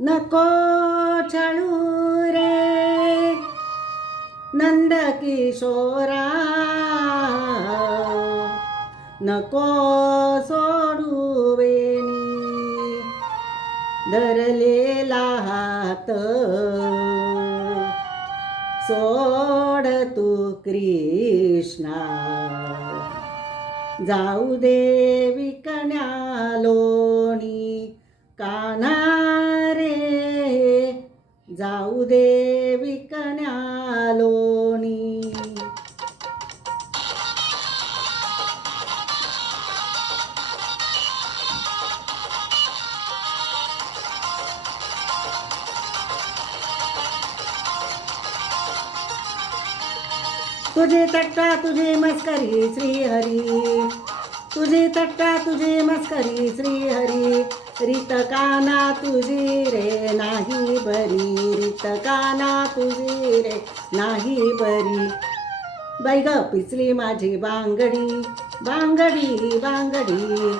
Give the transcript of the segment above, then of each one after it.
नको छळू रे. नंद किशोरा नको सोडू वेणी. धरलेला हात सोड तू कृष्णा. जाऊ दे विकण्या लोणी काना जाऊ दे विकण्या लोणी तुझे तट्टा तुझे मस्करी श्रीहरी. तुझे तट्टा तुझे मस्करी श्रीहरी. रित काना तुझी रे नाही बरी. रित काना तुझी रे नाही बरी. बैग पिचली माझी बांगडी बांगडी बांगडी.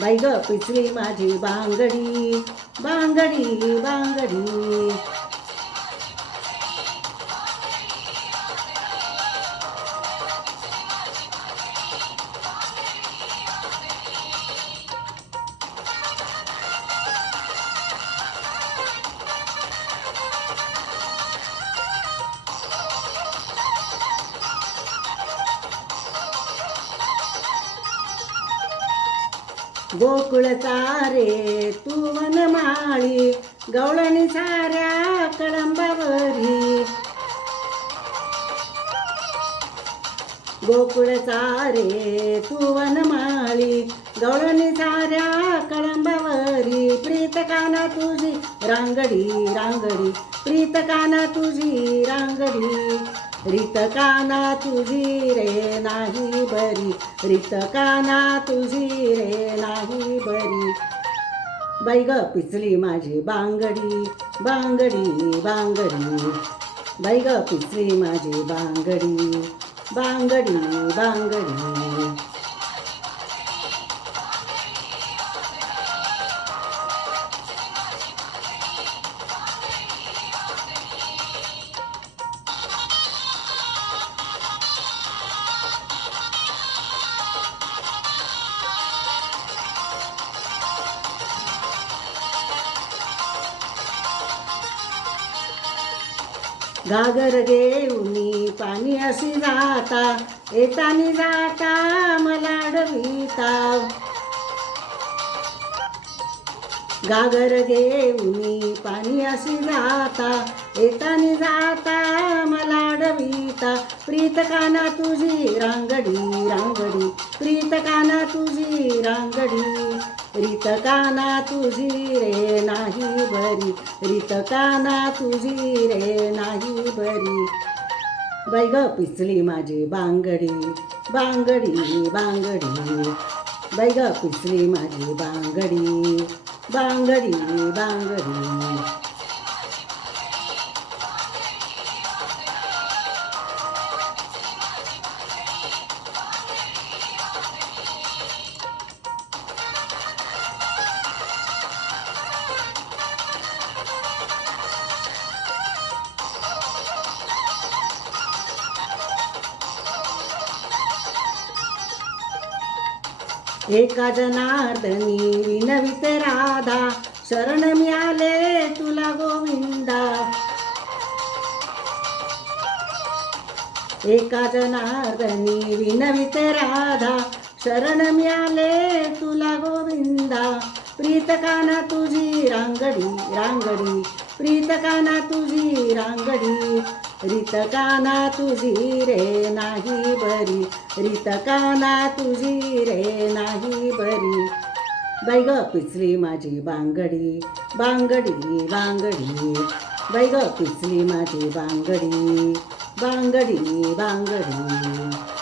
बैग पिचली माझी बांगडी बांगडी बांगडी. गोकुळ तारे तू वनमाळी गवळणी साऱ्या कळंबावरी. गोकुळ तारे तू वनमाळी गवळणी साऱ्या कळंबावरी. प्रीत काना तुझी रांगडी रांगडी. प्रीत काना तुझी रांगडी. रितकाना तुझी रे नाही बरी. रितकाना तुझी रे नाही बरी. बाई ग पिचली माझी बांगडी बांगडी बांगडी. बाई ग पिचली माझी बांगडी बांगडी बांगडी. घागर घेऊनी पाणी अशी जाता येतानी जाता मला अडविता घागर घेऊनी पाणी अशी जाता येतानी जाता मला अडविता प्रीत काना तुझी रांगडी रांगडी प्रीत काना तुझी रांगडी. रीत काना तुझी रे नाही बरी. रीत काना तुझी रे नाही बरी. बाई ग पिचली माझी बांगडी बांगडी बांगडी. बाई ग पिचली माझी बांगडी बांगडी बांगडी. एका जनार्दनी विनवित राधा शरण मिळाले तुला गोविंदा. एका जनार्दनी विनवित राधा शरण मिळाले तुला गोविंदा. प्रीत काना तुझी रांगडी रांगडी. प्रीत काना तुझी रांगडी. रितकाना तुझी रे नाही बरी. रितकाना तुझी रे नाही बरी. बैग पिचली माझी बांगडी बांगडी बांगडी. बैग पिचली माझी बांगडी बांगडी बांगडी.